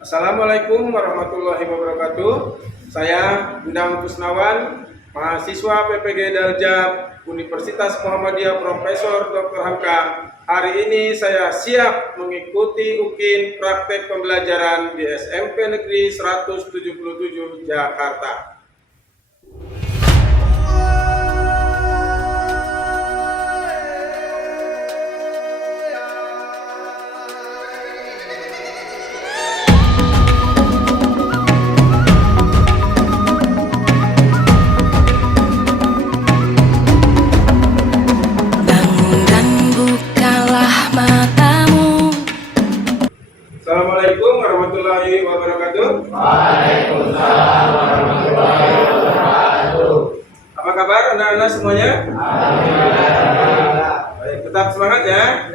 Assalamualaikum warahmatullahi wabarakatuh. Saya Bunda Kusnawan, mahasiswa PPG Daljab Universitas Muhammadiyah Profesor Dr. Hamka. Hari ini saya siap mengikuti UKIN praktek pembelajaran di SMP Negeri 177 Jakarta. Assalamualaikum warahmatullahi wabarakatuh. Waalaikumsalam warahmatullahi wabarakatuh. Apa kabar anak-anak semuanya? Alhamdulillah. Baik, tetap semangat ya.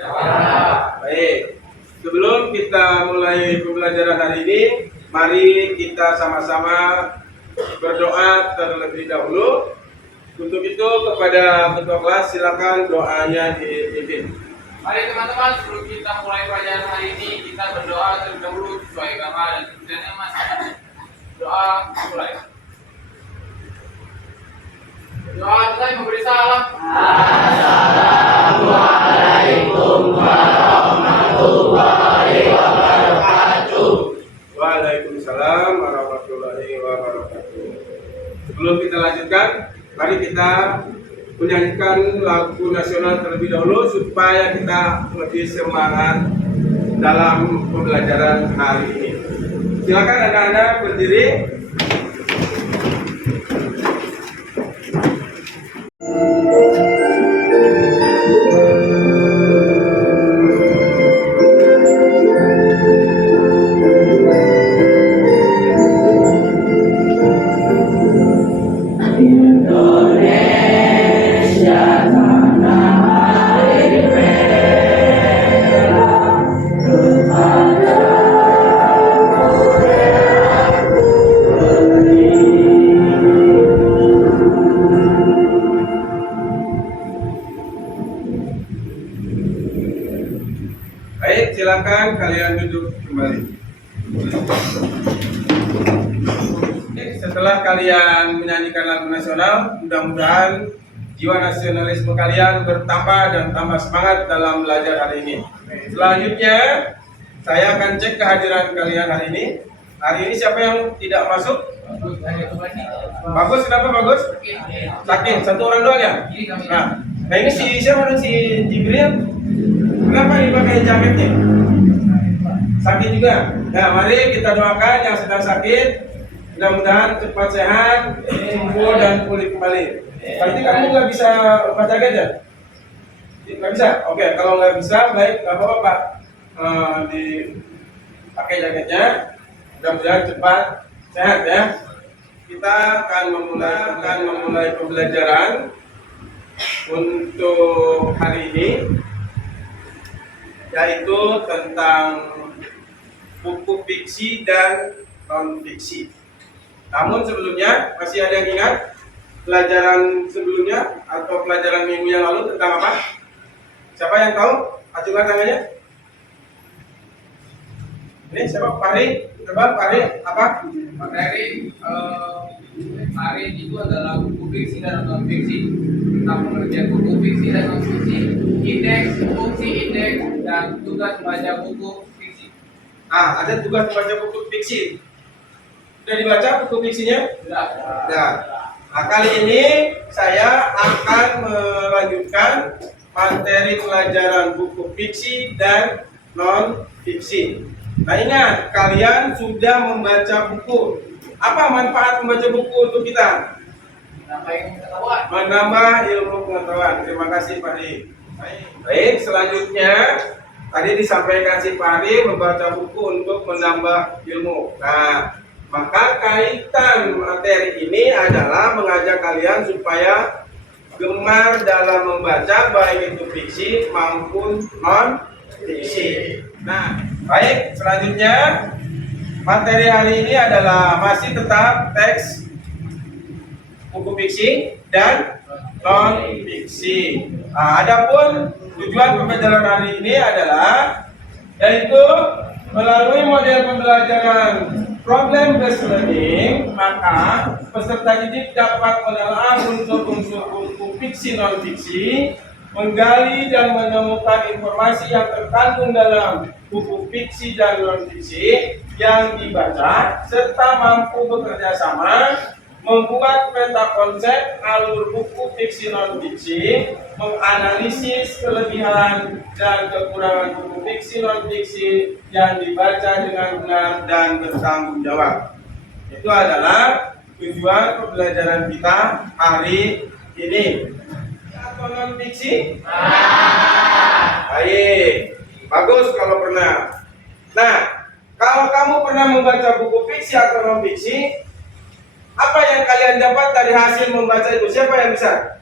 Baik, sebelum kita mulai pembelajaran hari ini, mari kita sama-sama berdoa terlebih dahulu. Untuk itu kepada ketua kelas silakan doanya dipimpin. Mari teman-teman, sebelum kita mulai pelajaran hari ini, kita berdoa terlebih dahulu sesuai agama dan kemudiannya masing-masing. Doa mulai. Doa mulai memberi salam. Assalamualaikum warahmatullahi wabarakatuh. Waalaikumsalam warahmatullahi wabarakatuh. Sebelum kita lanjutkan, mari kita menyanyikan lagu nasional terlebih dahulu supaya kita lebih semangat dalam pembelajaran hari ini. Silakan anak-anak berdiri. Baik, silakan kalian duduk kembali. Setelah kalian menyanyikan lagu nasional, mudah-mudahan jiwa nasionalisme kalian bertambah dan tambah semangat dalam belajar hari ini. Selanjutnya, saya akan cek kehadiran kalian hari ini. Hari ini siapa yang tidak masuk? Bagus, kenapa bagus? Sakit, satu orang doang ya? Nah ini si siapa nih? Si Jibril? Kenapa dipakai jaketnya? Sakit juga. Nah, mari kita doakan yang sedang sakit, mudah-mudahan cepat sehat, sembuh dan pulih kembali. Berarti kamu nggak bisa lepas jaket ya? Nggak bisa? Oke, kalau nggak bisa, baik, nggak apa-apa Pak. Dipakai jaketnya, mudah-mudahan cepat sehat ya. Kita akan memulai pembelajaran untuk hari ini, yaitu tentang buku fiksi dan non-fiksi. Namun sebelumnya, masih ada yang ingat pelajaran sebelumnya atau pelajaran minggu yang lalu tentang apa? Siapa yang tahu? Acungkan tangannya. Ini siapa? Fahri? Coba Fahri, apa? Materi hari itu adalah buku fiksi dan non-fiksi. Tentang pengertian buku fiksi dan non-fiksi, indeks, fungsi indeks, dan tugas membaca buku fiksi. Ada tugas membaca buku fiksi. Sudah dibaca buku fiksinya? Sudah. Sudah. Nah, kali ini saya akan melanjutkan materi pelajaran buku fiksi dan non-fiksi. Nah, ingat, kalian sudah membaca buku. Apa manfaat membaca buku untuk kita? Menambah ilmu pengetahuan. Menambah ilmu pengetahuan. Terima kasih Pak Ri. Baik, selanjutnya tadi disampaikan si Pak Ri membaca buku untuk menambah ilmu. Nah, maka kaitan materi ini adalah mengajak kalian supaya gemar dalam membaca, baik itu fiksi maupun non-fiksi. Nah, baik, selanjutnya materi hari ini adalah masih tetap teks buku fiksi dan non-fiksi. Adapun tujuan pembelajaran hari ini adalah yaitu Melalui model pembelajaran problem based learning, maka peserta didik dapat menelaah unsur-unsur buku fiksi non fiksi, menggali dan menemukan informasi yang terkandung dalam buku fiksi dan non fiksi yang dibaca, serta mampu bekerja sama membuat peta konsep alur buku fiksi non fiksi, menganalisis kelebihan dan kekurangan buku fiksi non fiksi yang dibaca dengan benar dan bertanggung jawab. Itu adalah tujuan pembelajaran kita hari ini. Atau non fiksi? Baik, bagus kalau pernah. Nah, kalau kamu pernah membaca buku fiksi atau non fiksi, apa yang kalian dapat dari hasil membaca itu? Siapa yang bisa?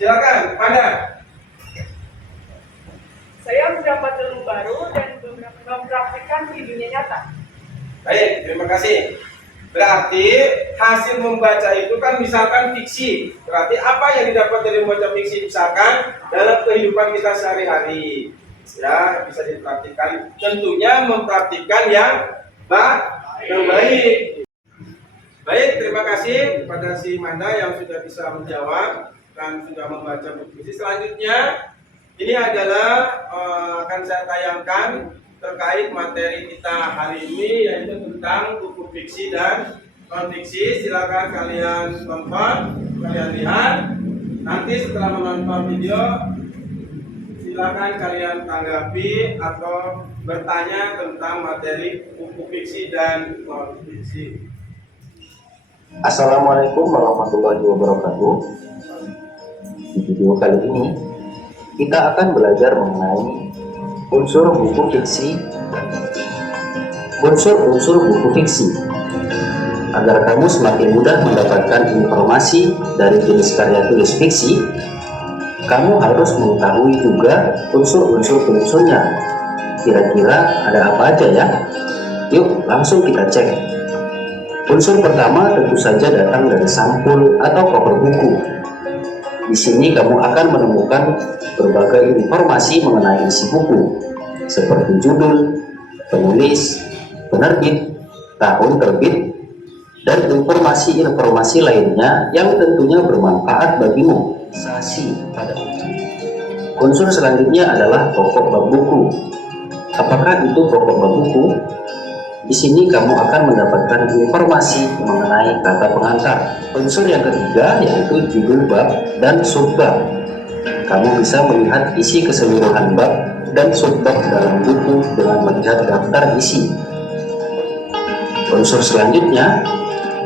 Silakan, Pada. Saya mendapat ilmu baru dan mempraktikkan di dunia nyata. Baik, terima kasih. Berarti hasil membaca itu kan misalkan fiksi. Berarti apa yang didapat dari membaca fiksi? Misalkan dalam kehidupan kita sehari-hari, ya bisa dipraktikkan. Tentunya mempraktikkan yang baik. Baik, terima kasih kepada si Manda yang sudah bisa menjawab dan sudah membaca buku fiksi. Selanjutnya, ini adalah akan saya tayangkan terkait materi kita hari ini, yaitu tentang buku fiksi dan non fiksi. Silakan kalian tonton, kalian lihat. Nanti setelah menonton video, silakan kalian tanggapi atau bertanya tentang materi buku fiksi dan non fiksi. Assalamualaikum warahmatullahi wabarakatuh. Di video kali ini kita akan belajar mengenai unsur buku fiksi, unsur buku fiksi. Agar kamu semakin mudah mendapatkan informasi dari jenis karya tulis fiksi, kamu harus mengetahui juga unsur-unsur penyusunnya. Kira-kira ada apa aja ya? Yuk langsung kita cek. Unsur pertama tentu saja datang dari sampul atau cover buku. Di sini kamu akan menemukan berbagai informasi mengenai isi buku, seperti judul, penulis, penerbit, tahun terbit, dan informasi-informasi lainnya yang tentunya bermanfaat bagimu. Sasi pada buku. Unsur selanjutnya adalah pokok bab buku. Apakah itu pokok bab buku? Di sini kamu akan mendapatkan informasi mengenai kata pengantar. Unsur yang ketiga yaitu judul bab dan subbab. Kamu bisa melihat isi keseluruhan bab dan subbab dalam buku dengan melihat daftar isi. Unsur selanjutnya,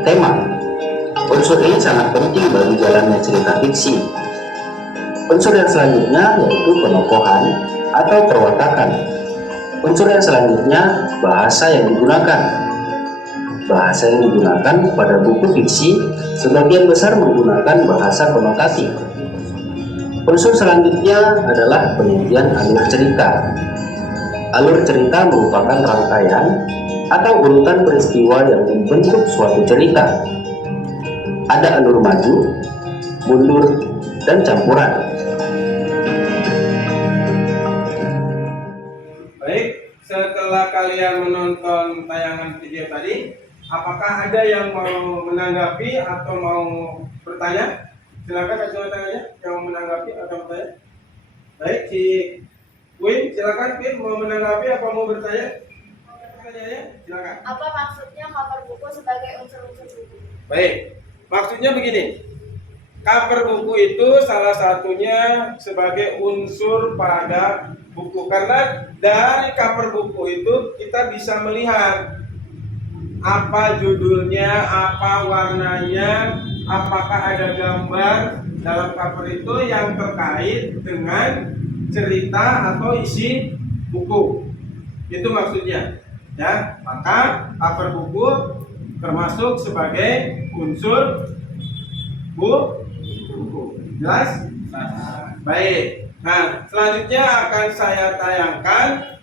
tema. Unsur ini sangat penting bagi jalannya cerita fiksi. Unsur yang selanjutnya yaitu penokohan atau perwatakan. Unsur yang selanjutnya, bahasa yang digunakan. Bahasa yang digunakan pada buku fiksi sebagian besar menggunakan bahasa konotatif. Unsur selanjutnya adalah penelitian alur cerita. Alur cerita merupakan rangkaian atau urutan peristiwa yang membentuk suatu cerita. Ada alur maju, mundur, dan campuran. Baik, setelah kalian menonton tayangan video tadi, apakah ada yang mau menanggapi atau mau bertanya? Silakan coba tanya yang mau menanggapi atau bertanya. Baik, si Queen, silakan Queen, mau menanggapi apa mau bertanya? Silakan. Apa maksudnya cover buku sebagai unsur-unsur buku? Baik, maksudnya begini. Cover buku itu salah satunya sebagai unsur pada buku, karena dari cover buku itu kita bisa melihat apa judulnya, apa warnanya, apakah ada gambar dalam cover itu yang terkait dengan cerita atau isi buku. Itu maksudnya, ya. Maka cover buku termasuk sebagai unsur buku. Jelas? Baik. Nah, selanjutnya akan saya tayangkan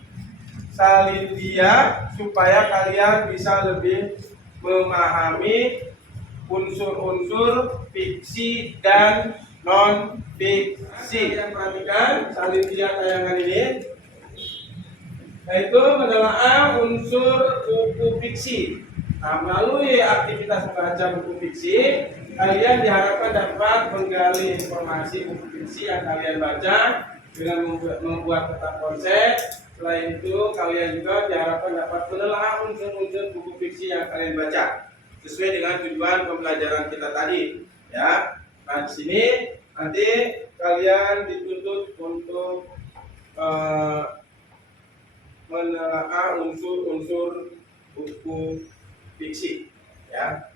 salin dia supaya kalian bisa lebih memahami unsur-unsur fiksi dan non fiksi. Yang perhatikan salin dia tayangan ini. yaitu menelaah unsur buku fiksi. Nah, melalui aktivitas membaca buku fiksi, kalian diharapkan dapat menggali informasi buku fiksi yang kalian baca dengan membuat peta konsep. Selain itu, kalian juga diharapkan dapat menelaah unsur-unsur buku fiksi yang kalian baca sesuai dengan tujuan pembelajaran kita tadi. Ya, nah di sini nanti kalian dituntut untuk menelaah unsur-unsur buku fiksi, ya.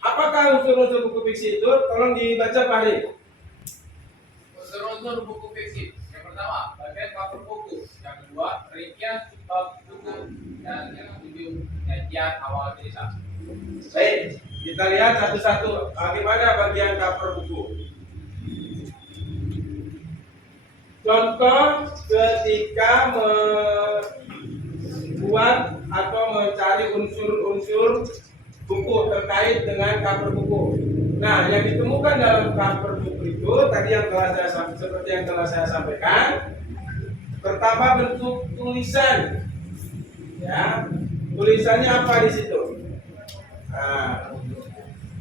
Apakah unsur-unsur buku fiksi itu? Tolong dibaca Pak Hari. Unsur-unsur buku fiksi. Yang pertama, bagian cover buku. Yang kedua, rincian subbab buku. Dan yang ketujuh, kajian awal cerita. Baik, kita lihat satu-satu. Bagaimana bagian cover buku? Contoh ketika membuat atau mencari unsur-unsur buku terkait dengan cover buku. Nah, yang ditemukan dalam cover buku itu tadi yang seperti yang telah saya sampaikan. Pertama, bentuk tulisan. Ya, tulisannya apa di situ? Nah,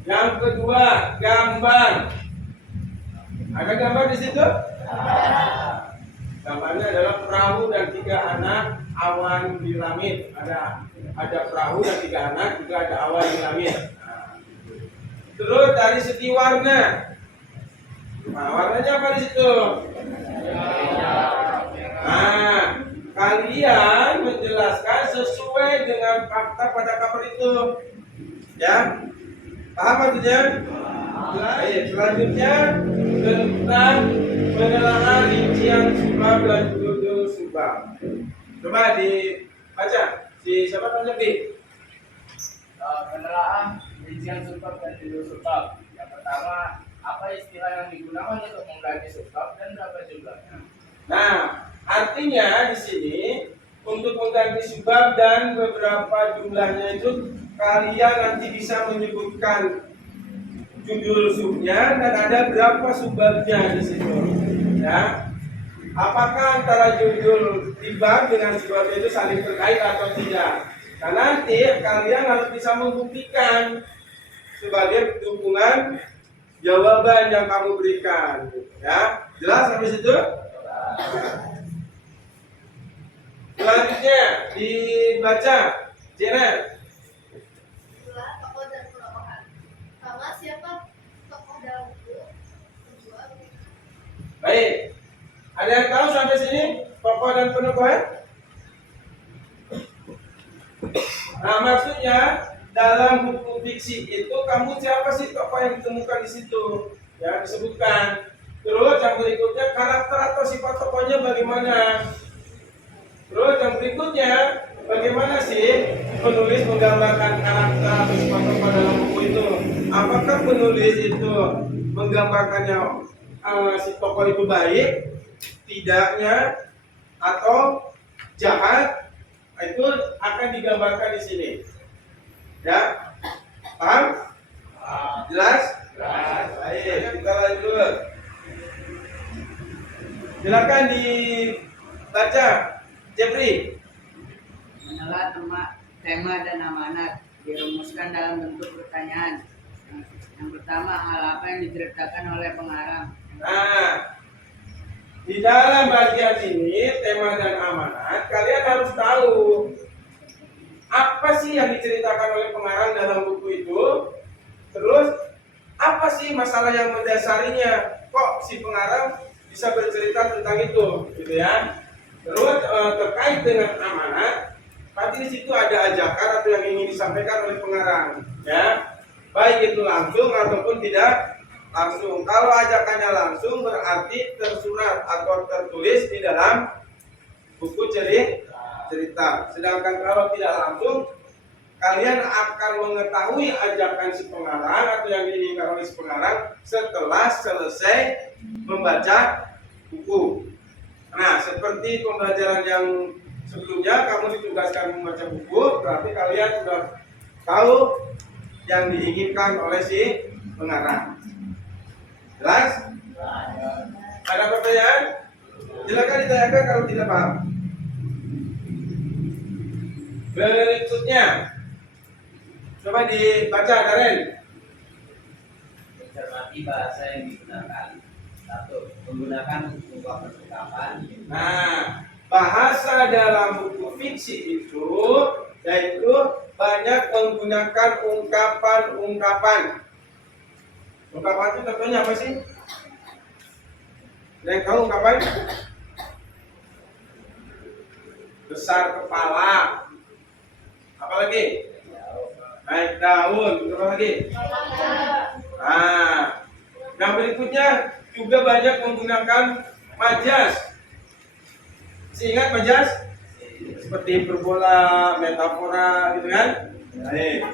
yang kedua, gambar. Ada gambar di situ? Gambarnya adalah perahu dan 3 anak awan di langit. Ada perahu dan 3 anak, juga ada awan di langit. Terus dari segi warna. Nah, warnanya apa di situ? Nah, kalian menjelaskan sesuai dengan fakta pada cover itu. Ya, paham maksudnya? Baik, selanjutnya tentang menelaah rincian subbab dan judul subbab. Coba dibaca. Siapa tunjuk? Penelaah rincian subbab dan judul subbab. Yang pertama, apa istilah yang digunakan untuk menggaji subbab dan berapa jumlahnya? Nah, artinya di sini untuk mengganti subbab dan beberapa jumlahnya itu kalian nanti bisa menyebutkan judul subnya dan ada berapa subbabnya di situ. Ya, apakah antara judul bab dengan subbab itu saling terkait atau tidak? Nah, nanti kalian harus bisa membuktikan sebagai dukungan jawaban yang kamu berikan. Ya, jelas sampai situ? Selanjutnya dibaca, Janet. Kedua, tokoh dan perokohan. Pertama, siapa tokoh dalam buku? Kedua, Baik, ada yang tahu sampai sini tokoh dan penokohan? Nah, maksudnya dalam buku fiksi itu kamu siapa sih tokoh yang ditemukan di situ? Ya, disebutkan. Terus yang berikutnya karakter atau sifat tokohnya bagaimana? Terus yang berikutnya bagaimana sih penulis menggambarkan karakter atau sifat tokoh dalam buku itu? Apakah penulis itu menggambarkannya si tokoh itu baik, tidaknya, atau jahat? Itu akan digambarkan di sini. Ya, paham? Jelas? Baik, kita lanjut. Silakan dibaca, Jeffrey. Menelah tema dan amanat dirumuskan dalam bentuk pertanyaan. Yang pertama, hal apa yang diceritakan oleh pengarang? Nah, di dalam bagian ini tema dan amanat, kalian harus tahu apa sih yang diceritakan oleh pengarang dalam buku itu. Terus apa sih masalah yang mendasarinya? Kok si pengarang bisa bercerita tentang itu, gitu ya? Terus terkait dengan amanat, pasti di situ ada ajakan atau yang ingin disampaikan oleh pengarang, ya, baik itu langsung ataupun tidak langsung. Kalau ajakannya langsung berarti tersurat atau tertulis di dalam buku cerita. Sedangkan kalau tidak langsung, kalian akan mengetahui ajakan si pengarang atau yang diinginkan oleh si pengarang setelah selesai membaca buku. Nah, seperti pembelajaran yang sebelumnya, kamu ditugaskan membaca buku, berarti kalian sudah tahu yang diinginkan oleh si pengarang. Jelas? Ada pertanyaan? Silakan ditanyakan kalau tidak paham. Berikutnya, coba dibaca Darren. Mencermati bahasa yang digunakan. 1. Menggunakan ungkapan-ungkapan. Nah, bahasa dalam buku fiksi itu yaitu banyak menggunakan ungkapan-ungkapan. Ungkapan itu contohnya apa sih? Ada yang tahu ungkapan? Besar kepala. Apa lagi? Naik daun. Apa lagi? Nah, yang berikutnya juga banyak menggunakan majas. Masih ingat majas? Seperti hiperbola, metafora, gitu kan? Baik.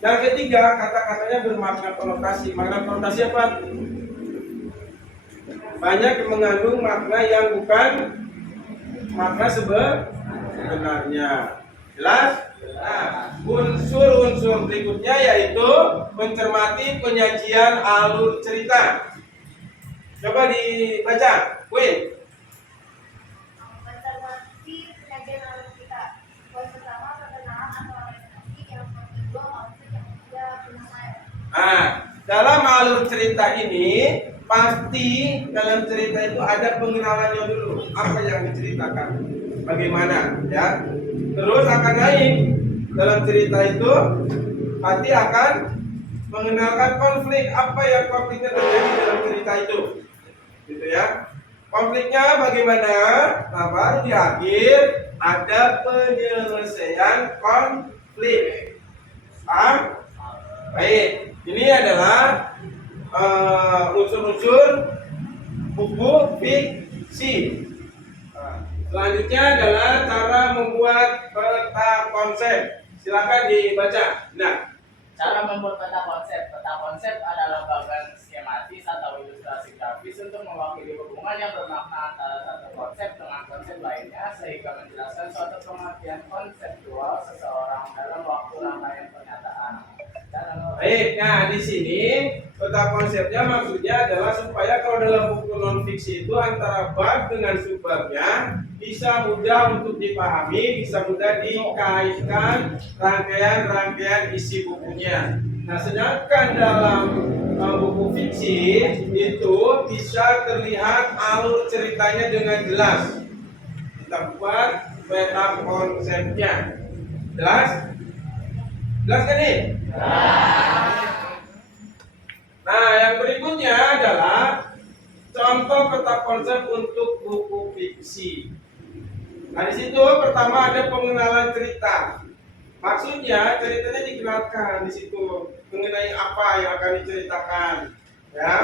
Yang ketiga, kata-katanya bermakna konotasi. Makna konotasi apa? Banyak yang mengandung makna yang bukan makna sebenarnya. Jelas? Nah, unsur-unsur berikutnya yaitu mencermati penyajian alur cerita. Coba dibaca, Win. Mencermati penyajian alur cerita. Poin pertama, perkenalan atau orientasi. Yang kedua, maksud. Yang ketiga, penyelesaian. Nah, dalam alur cerita ini pasti dalam cerita itu ada pengenalannya dulu, apa yang diceritakan, bagaimana, ya. Terus akan naik dalam cerita itu pasti akan mengenalkan konflik, apa yang konfliknya terjadi dalam cerita itu, gitu ya. Konfliknya bagaimana? Nah, baru di akhir ada penyelesaian konflik. Paham? Baik, ini adalah unsur-unsur buku fiksi. Selanjutnya adalah cara membuat peta konsep. Silakan dibaca. Nah, Cara membuat peta konsep. Peta konsep adalah bagan skematis atau ilustrasi grafis untuk mewakili hubungan yang bermakna antara satu konsep dengan konsep lainnya sehingga menjelaskan suatu pengertian konseptual seseorang dalam waktu rangkaian pernyataan. baik. Nah, di sini peta konsepnya maksudnya adalah supaya kalau dalam buku non fiksi itu antara bab dengan subbabnya bisa mudah untuk dipahami, bisa mudah dikaitkan rangkaian-rangkaian isi bukunya. Nah, sedangkan dalam buku fiksi itu bisa terlihat alur ceritanya dengan jelas. Kita buat peta konsepnya. Jelas? Jelas kan nih? Nah, yang berikutnya adalah contoh peta konsep untuk buku fiksi. Nah, di situ pertama ada pengenalan cerita. Maksudnya ceritanya dikenalkan di situ mengenai apa yang akan diceritakan, ya.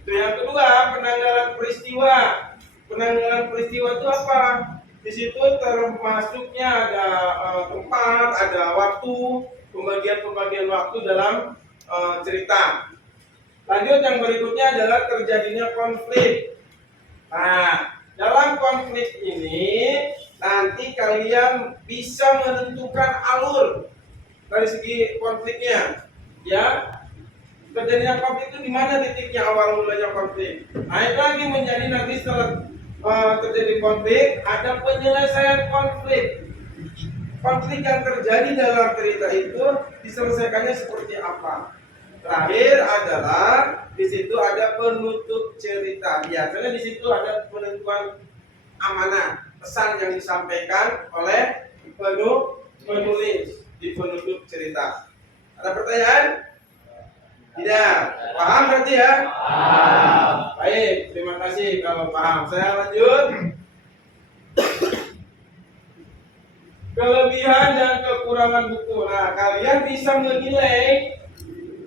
Itu yang kedua, penanggalan peristiwa. Penanggalan peristiwa itu apa? Di situ termasuknya ada tempat, ada waktu, pembagian waktu dalam cerita. Lanjut, yang berikutnya adalah terjadinya konflik. Nah, dalam konflik ini nanti kalian bisa menentukan alur dari segi konfliknya, ya. Terjadinya konflik itu di mana titiknya awal mulanya konflik. Naik lagi menjadi nanti setelah terjadi konflik ada penyelesaian konflik. Konflik yang terjadi dalam cerita itu diselesaikannya seperti apa. Terakhir adalah di situ ada penutup cerita. Biasanya di situ ada penentuan amanah, pesan yang disampaikan oleh penulis di penutup cerita. Ada pertanyaan? Tidak. Paham berarti ya? Paham. Baik, terima kasih kalau paham. Saya lanjut. Kelebihan dan kekurangan buku. Nah, kalian bisa menilai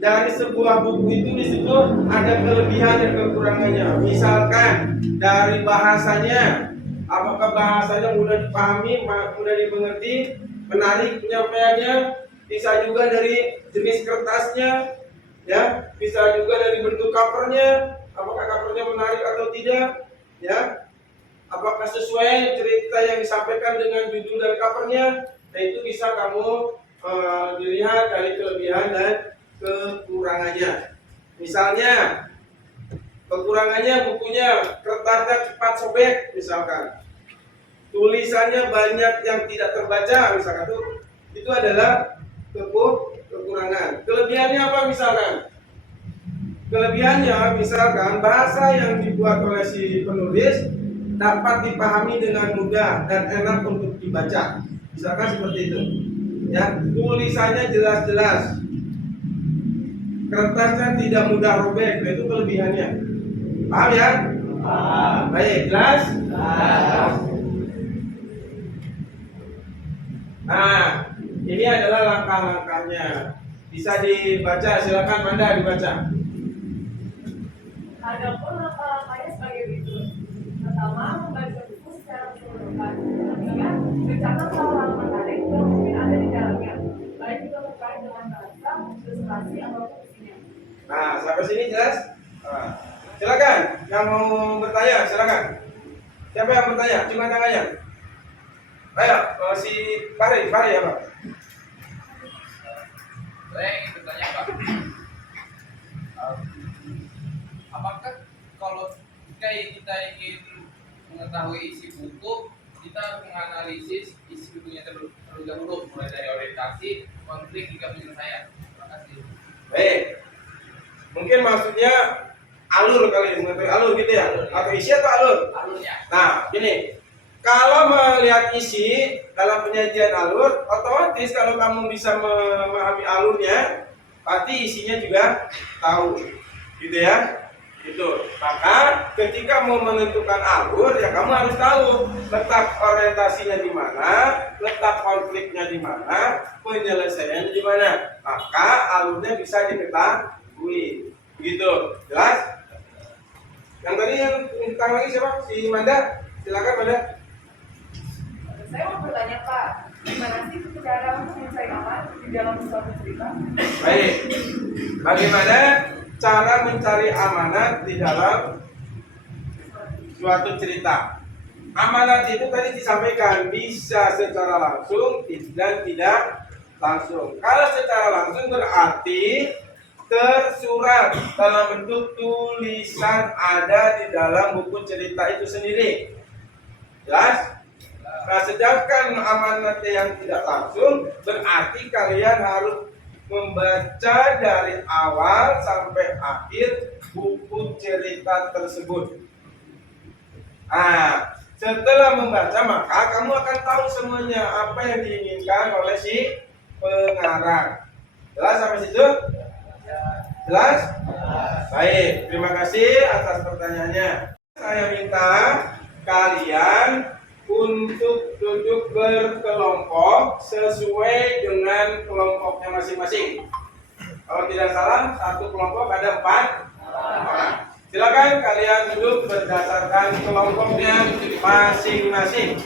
dari sebuah buku itu di situ ada kelebihan dan kekurangannya. Misalkan dari bahasanya, apakah bahasanya mudah dipahami, mudah dimengerti, menarik penyampaiannya. Bisa juga dari jenis kertasnya, ya. Bisa juga dari bentuk covernya, apakah covernya menarik atau tidak, ya. Apakah sesuai cerita yang disampaikan dengan judul dan covernya. Nah, itu bisa kamu dilihat dari kelebihan dan kekurangannya. Misalnya Kekurangannya bukunya kertasnya cepat sobek misalkan. Tulisannya banyak yang tidak terbaca misalkan, itu adalah kekurangan. Kelebihannya apa misalkan? Kelebihannya misalkan bahasa yang dibuat oleh si penulis dapat dipahami dengan mudah dan enak untuk dibaca. Misalkan seperti itu. Ya, tulisannya jelas-jelas. Kertasnya tidak mudah robek, itu kelebihannya. Paham ya? Paham. Baik, jelas? Jelas. Nah, ini adalah langkah-langkahnya. Bisa dibaca, silakan Manda dibaca. Adapun langkah-langkahnya sebagai berikut. Pertama, membaca buku secara keseluruhan. Kedua, mencatat hal-hal menarik yang mungkin ada di dalamnya, baik itu terkait dengan bahasa, ilustrasi, ataupun isinya. Nah, sampai sini jelas? Nah, silakan, yang mau bertanya, silakan. Siapa yang bertanya? Cuma tangannya. Ayo, si Fahri ya Pak. Saya ingin bertanya Pak, apakah kalau kita ingin mengetahui isi buku, kita harus menganalisis isi bukunya terlebih dahulu, mulai dari orientasi, konflik hingga penyelesaian. Terima kasih. Baik. Mungkin maksudnya alur kali, mengetahui alur gitu ya? Atau isi atau alur? Alurnya. Nah, gini. Kalau melihat isi dalam penyajian alur, otomatis kalau kamu bisa memahami alurnya, pasti isinya juga tahu, gitu ya. Itu. Maka ketika mau menentukan alur, ya kamu harus tahu letak orientasinya di mana, letak konfliknya di mana, penyelesaiannya di mana. Maka alurnya bisa diketahui. Gitu. Jelas? Yang tadi yang tentang lagi siapa? Si Manda. Silakan Manda. Saya mau bertanya Pak, gimana sih cara untuk mencari aman di dalam suatu cerita? Baik. Bagaimana cara mencari amanat di dalam suatu cerita? Amanat itu tadi disampaikan bisa secara langsung dan tidak langsung. Kalau secara langsung berarti tersurat dalam bentuk tulisan ada di dalam buku cerita itu sendiri. Jelas? Nah, sedangkan amanat yang tidak langsung berarti kalian harus membaca dari awal sampai akhir buku cerita tersebut. Nah, setelah membaca maka kamu akan tahu semuanya apa yang diinginkan oleh si pengarang. Jelas sampai situ? Jelas? Baik, terima kasih atas pertanyaannya. Saya minta kalian untuk duduk berkelompok sesuai dengan kelompoknya masing-masing. Kalau tidak salah, satu kelompok ada 4 orang. Silakan kalian duduk berdasarkan kelompoknya masing-masing.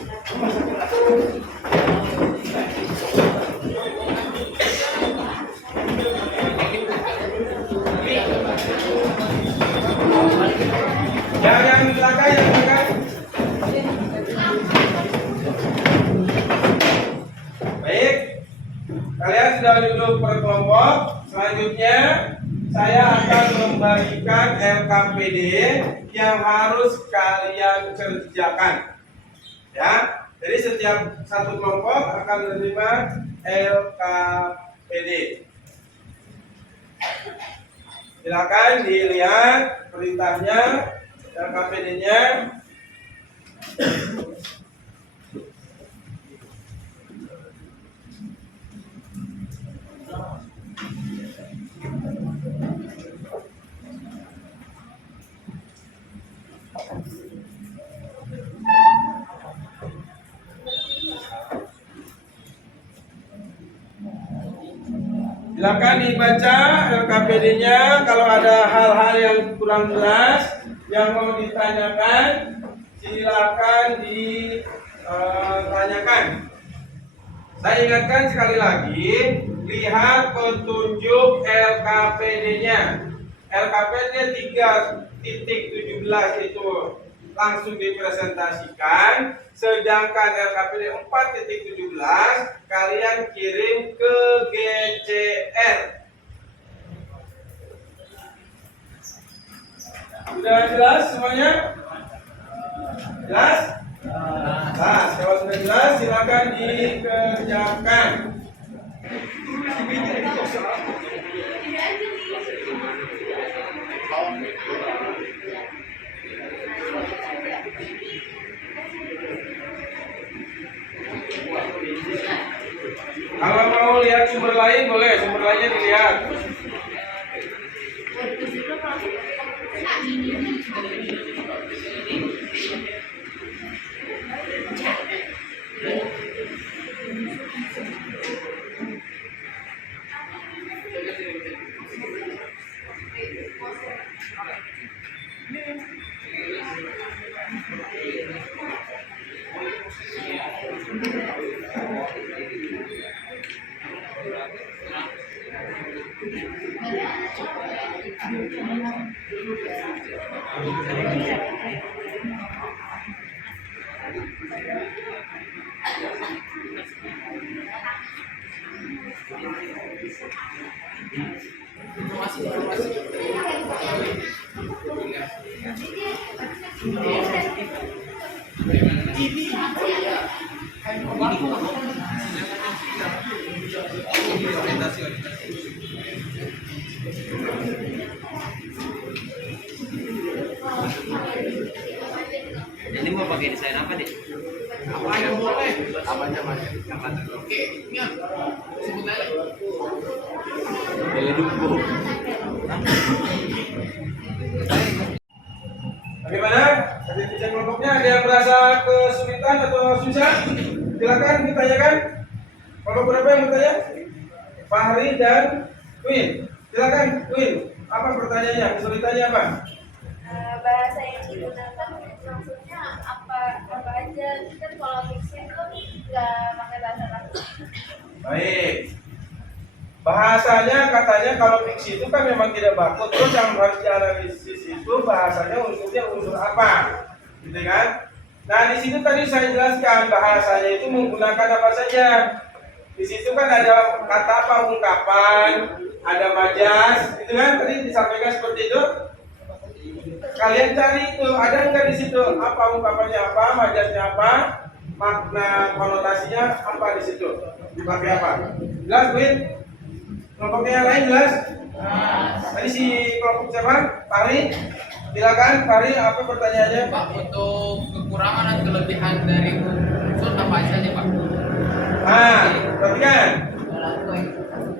Yang belakang, yang belakang. Baik, kalian sudah duduk berkelompok. Selanjutnya saya akan membagikan LKPD yang harus kalian kerjakan. Ya, jadi setiap satu kelompok akan menerima LKPD. Silakan dilihat perintahnya, LKPD-nya. Silakan dibaca LKPD-nya. Kalau ada hal-hal yang kurang jelas yang mau ditanyakan, silakan ditanyakan. Saya ingatkan sekali lagi, lihat petunjuk LKPD-nya. LKPD 3.17 itu langsung dipresentasikan, sedangkan LKPD 4.17 kalian kirim ke GCR. Sudah jelas semuanya? Jelas? Jelas. Kalau sudah jelas, silakan dikerjakan. Kalau mau lihat sumber lain boleh, sumber lainnya dilihat. Ini mau pakai desain apa nih? Apa yang boleh? Apa aja mas? Oke, ingat. Sebut aja. Bagaimana? Tadi cek kelompoknya ada yang merasa kesulitan atau susah? Silakan ditanyakan. Kelompok berapa yang bertanya? Fahri dan Queen. Silakan Queen. Apa pertanyaannya? Kesulitannya apa? Bahasa yang digunakan maksudnya apa aja, kan kalau fiksi itu nggak pakai bahasa lain. Baik. Bahasanya katanya kalau fiksi itu kan memang tidak baku. Terus yang harus dianalisis itu bahasanya unsurnya unsur apa, gitu kan? Nah di situ tadi saya jelaskan bahasanya itu menggunakan apa saja. Di situ kan ada kata apa ungkapan, ada majas, gitu kan? Tadi disampaikan seperti itu. Kalian cari itu ada enggak di situ? Apa ungkapannya apa, majasnya apa, makna konotasinya apa di situ? Dipakai apa? Jelas, Win? Kelompoknya yang lain jelas? Tadi si kelompok siapa? Fahri? Silakan, Fahri, apa pertanyaannya? Pak, untuk kekurangan dan kelebihan dari unsur apa saja Pak? Perhatikan.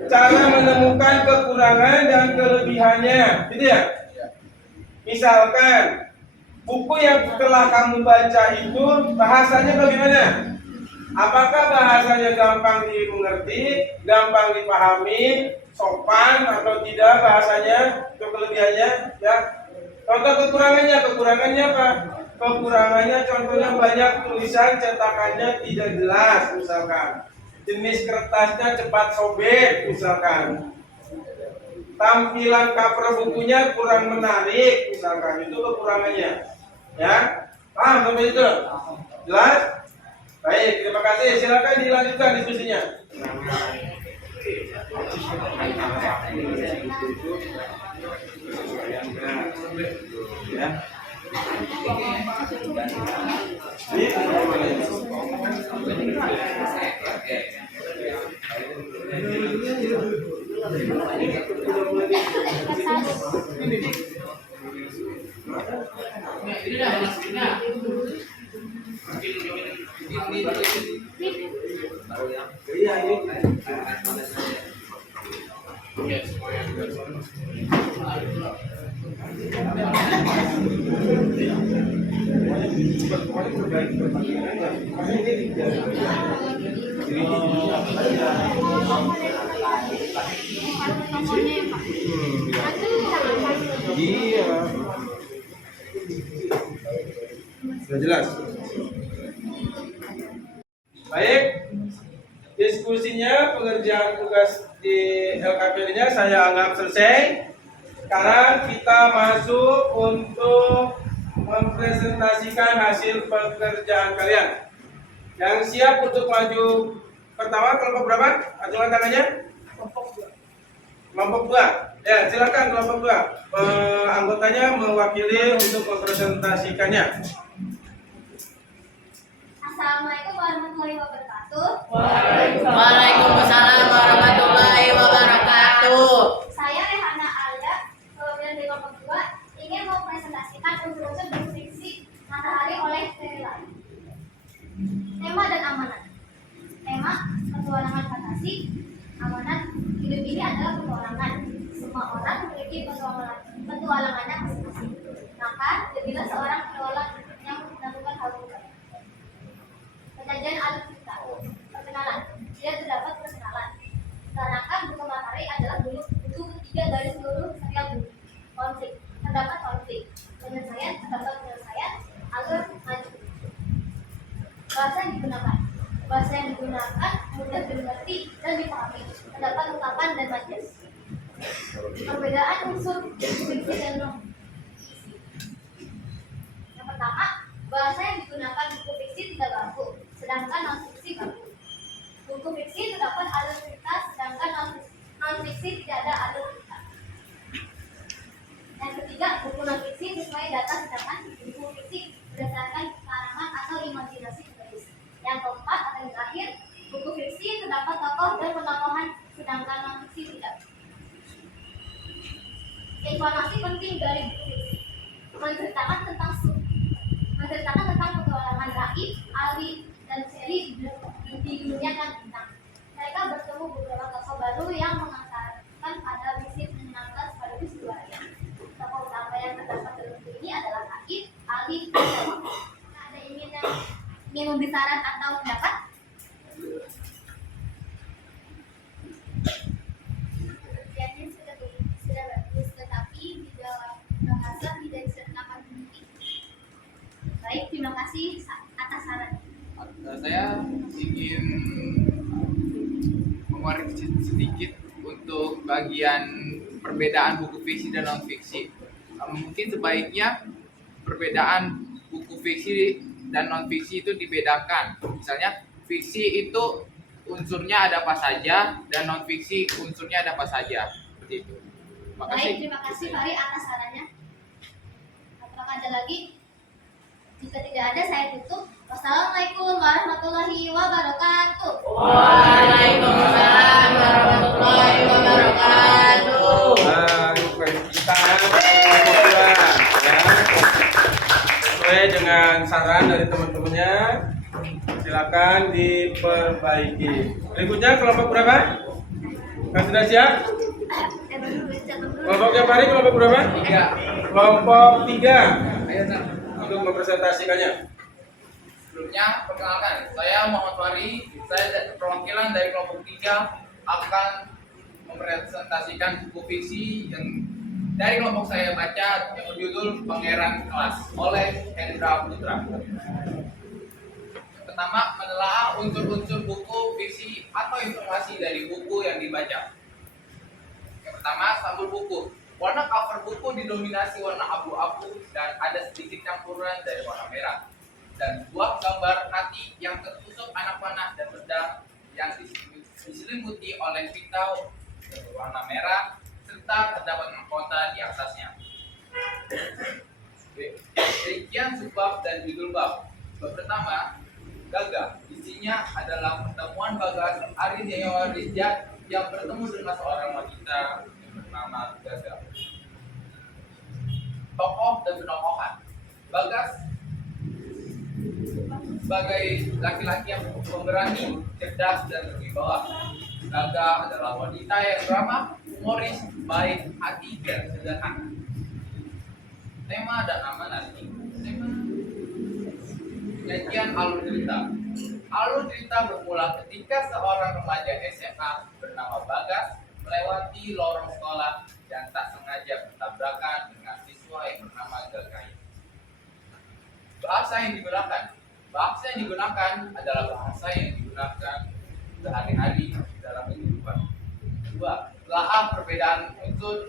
Cara menemukan kekurangan dan kelebihannya, gitu ya? Misalkan buku yang telah kamu baca itu bahasanya bagaimana? Apakah bahasanya gampang dimengerti, gampang dipahami, sopan atau tidak bahasanya? Itu kelebihannya, ya. Contoh kekurangannya apa? Kekurangannya contohnya banyak tulisan cetakannya tidak jelas, misalkan. Jenis kertasnya cepat sobek, misalkan. Tampilan cover bukunya kurang menarik, misalkan. Itu kekurangannya, ya. Paham sampai itu? Jelas? Baik, terima kasih. Silakan dilanjutkan diskusinya. Ya. Iya. Sudah jelas. Baik. Diskusinya, pengerjaan tugas di LKPD-nya saya anggap selesai. Sekarang kita masuk untuk mempresentasikan hasil pekerjaan kalian. Yang siap untuk maju pertama, kelompok berapa? Acungan tangannya. Kelompok 2. Ya, silakan kelompok 2. Anggotanya mewakili untuk mempresentasikannya. Assalamualaikum warahmatullahi wabarakatuh. Waalaikumsalam warahmatullahi wabarakatuh. Saya Rehana Alia, perwakilan dari kelompok 2, ingin mempresentasikan unsur-unsur fiksi matahari oleh Ferry. Tema dan amanat. Tema petualangan fantasi. Amanat hidup ini adalah petualangan. Semua orang memiliki petualangannya masing-masing. Maka jadilah seorang petualang yang melakukan hal tersebut. Penyajian alur cerita. Perkenalan. Tidak terdapat perkenalan. Dikarenakan buku matahari adalah buku ketiga dari seluruh serial buku. Konflik. Terdapat konflik. Penyelesaian. Terdapat penyelesaian. Alur maju. Bahasa yang digunakan. Bahasa yang digunakan mudah dimengerti dan dipahami. Terdapat ungkapan dan majas. Perbedaan unsur fiksi dan non-fiksi. Yang pertama, bahasa yang digunakan buku fiksi tidak baku, sedangkan non-fiksi baku. Buku fiksi terdapat alur cerita, sedangkan non-fiksi tidak ada alur cerita. Yang ketiga, buku non-fiksi sesuai data, sedangkan buku fiksi berdasarkan karangan atau imajinasi penulis. Yang keempat atau yang terakhir, buku fiksi terdapat tokoh dan penokohan, sedangkan non-fiksi tidak. Informasi penting dari buku fiksi menceritakan tentang petualangan Raif, Ali, dan Sally di dunia kan bintang. Mereka bertemu beberapa tokoh baru yang mengantarkan pada misi menyenangkan sekaligus luaria. Tokoh utama yang terdapat dalam buku ini adalah Raif, Ali, dan Sally. Ada ingin memberi saran atau pendapat? Sudah bagus, tetapi di dalam bahasa tidak disertakan bukti. Baik, terima kasih atas sarannya. Saya ingin mengoreksi sedikit untuk bagian perbedaan buku fiksi dan non fiksi. Mungkin sebaiknya perbedaan buku fiksi dan non fiksi itu dibedakan. Misalnya fiksi itu unsurnya ada apa saja dan non fiksi unsurnya ada apa saja. Seperti itu. Terima kasih. Baik, terima kasih Fahri atas sarannya. Apakah ada lagi? Jika tidak ada, saya tutup. Wassalamualaikum warahmatullahi wabarakatuh. Waalaikumsalam warahmatullahi wabarakatuh. Kita kelompok 2 ya. Sesuai dengan saran dari teman-temannya, silakan diperbaiki. Berikutnya kelompok berapa? Kan sudah siap? Kelompok yang paling kelompok berapa? 3. Kelompok 3 Ayo, Sam. untuk mempresentasikannya. Sebelumnya, perkenalkan, saya Muhammad Fahri, saya perwakilan dari kelompok 3 akan mempresentasikan buku fiksi yang dari kelompok saya baca yang berjudul Pangeran Kelas oleh Hendra Putra. Pertama, menelaah unsur-unsur buku fiksi atau informasi dari buku yang dibaca. Yang pertama, sampul buku. Warna cover buku didominasi warna abu-abu dan ada sedikit campuran dari warna merah. Dan buah gambar hati yang tertusuk anak panah dan pedang yang diselimuti oleh pita berwarna merah serta terdapat mahkota di atasnya. Sekian subbab dan judul bab. Bab pertama, Gagah. Isinya adalah pertemuan Bagas Arin Rizjat yang bertemu dengan seorang wanita yang bernama Gagah. Tokoh dan penokohan. Bagas sebagai laki-laki yang pemberani, cerdas, dan berwibawa. Gagah adalah wanita yang ramah, humoris, baik hati, dan sederhana. Tema dan amanat. Tema penyajian alur cerita. Alur cerita bermula ketika seorang remaja SMA bernama Bagas melewati lorong sekolah dan tak sengaja bertabrakan dengan siswa yang bernama Gagah. Bahasa yang digunakan adalah bahasa yang digunakan sehari-hari dalam kehidupan. 2. Telaah perbedaan unsur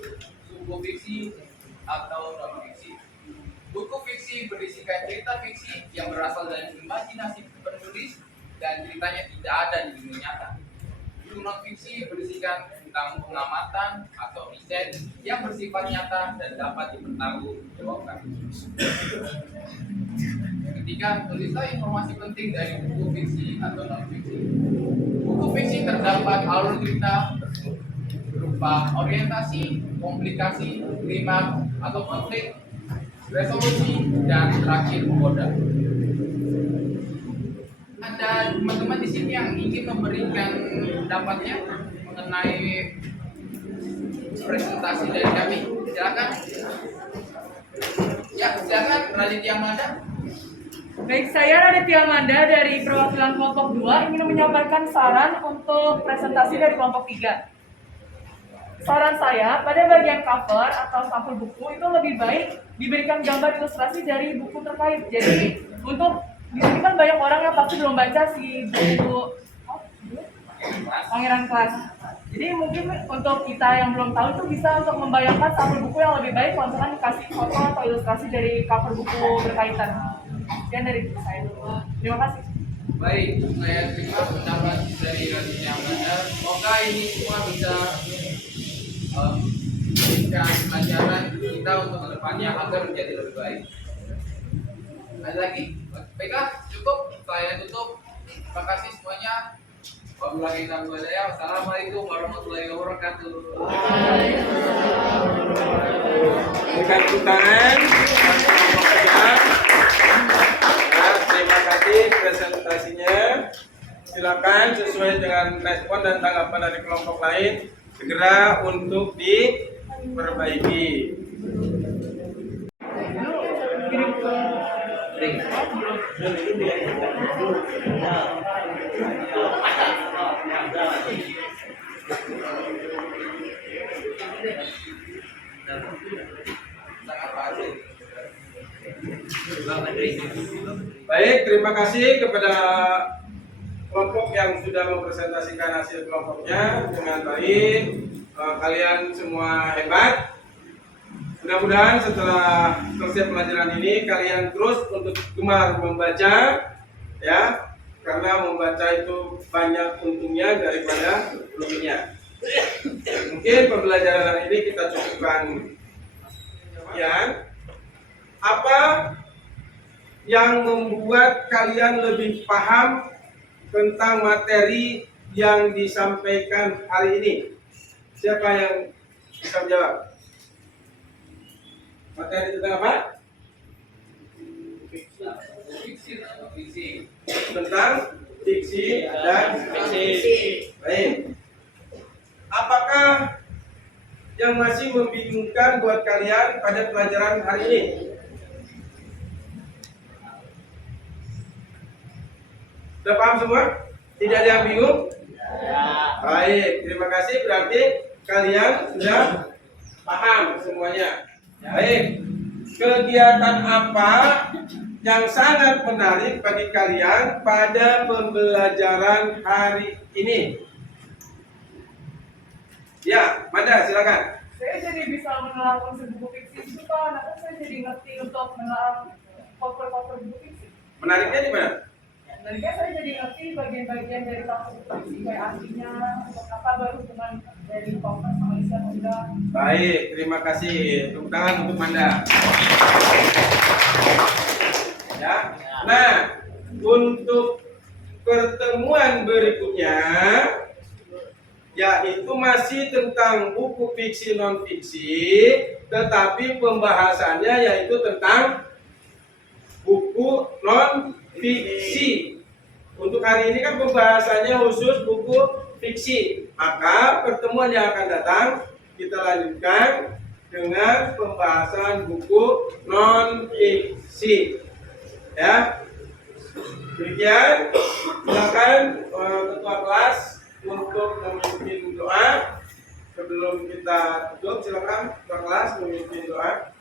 buku fiksi atau non fiksi. Buku fiksi berisikan cerita fiksi yang berasal dari imajinasi penulis dan ceritanya tidak ada di dunia nyata. Buku non fiksi berisikan tentang pengamatan atau riset yang bersifat nyata dan dapat dipertanggungjawabkan. Yang ketiga, tulislah informasi penting dari buku fiksi atau non-fiksi. Buku fiksi terdapat alur cerita berupa orientasi, komplikasi, klimaks atau konflik, resolusi, dan terakhir menggoda. Ada teman-teman di sini yang ingin memberikan pendapatnya mengenai presentasi dari kami? Silakan. Ya, silakan Raditya Amanda. Baik, saya Raditya Amanda dari perwakilan kelompok 2 ingin menyampaikan saran untuk presentasi dari kelompok 3. Saran saya, pada bagian cover atau sampul buku itu lebih baik diberikan gambar ilustrasi dari buku terkait. Jadi, untuk di sini kan banyak orang yang pasti belum baca si buku Pangeran Kelas. Jadi mungkin untuk kita yang belum tahu itu bisa untuk membayangkan sampul buku yang lebih baik kalau misalkan dikasih foto atau ilustrasi dari cover buku berkaitan. Sekian dari saya. Terima kasih. Baik, saya terima pendapat dari Raditya Amanda. Semoga ini semua bisa memberikan pelajaran kita untuk kedepannya agar menjadi lebih baik. Ada lagi? Baiklah, cukup. Saya tutup. Terima kasih semuanya. Wabillahi taufiq wal hidayah. Wassalamualaikum warahmatullahi wabarakatuh. Berikan tepuk tangan. Terima kasih presentasinya. Silakan sesuai dengan respon dan tanggapan dari kelompok lain segera untuk diperbaiki. Baik, terima kasih kepada kelompok yang sudah mempresentasikan hasil kelompoknya dengan baik. Kalian semua hebat. Mudah-mudahan setelah selesai pelajaran ini kalian terus untuk gemar membaca, ya, karena membaca itu banyak untungnya daripada ruginya. Mungkin pembelajaran hari ini kita cukupkan. Ya, apa yang membuat kalian lebih paham tentang materi yang disampaikan hari ini? Siapa yang bisa menjawab? Materi tentang apa? Fiksi. Tentang fiksi dan fiksi. Baik. Apakah yang masih membingungkan buat kalian pada pelajaran hari ini? Sudah paham semua? Tidak ada yang bingung? Baik, terima kasih. Berarti kalian sudah paham semuanya. Baik, kegiatan apa yang sangat menarik bagi kalian pada pembelajaran hari ini? Ya, Manda, silakan. Saya jadi bisa menelaah konsep buku fiksi itu kan, atau saya jadi ngerti untuk menelaah cover-cover buku fiksi. Menariknya di mana? Nantinya saya jadi ngerti bagian-bagian dari cover buku fiksi, kayak artinya, untuk apa berhubungan dari cover sama isi atau enggak. Baik, terima kasih. Tepuk tangan untuk Manda. Ya. Nah, untuk pertemuan berikutnya yaitu masih tentang buku fiksi non fiksi, tetapi pembahasannya yaitu tentang buku non fiksi. Untuk hari ini kan pembahasannya khusus buku fiksi. Maka pertemuan yang akan datang kita lanjutkan dengan pembahasan buku non fiksi. Ya. Demikian, silakan ketua kelas untuk memimpin doa. Sebelum kita tutup, silakan ketua kelas memimpin doa.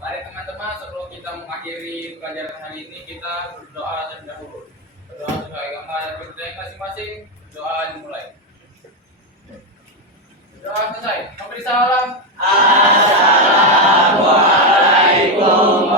Mari teman-teman, sebelum kita mengakhiri pelajaran hari ini, kita berdoa terlebih dahulu. Berdoa sesuai agama dan kepercayaan masing-masing. Doa dimulai. Doa selesai. Memberi salam. Assalamualaikum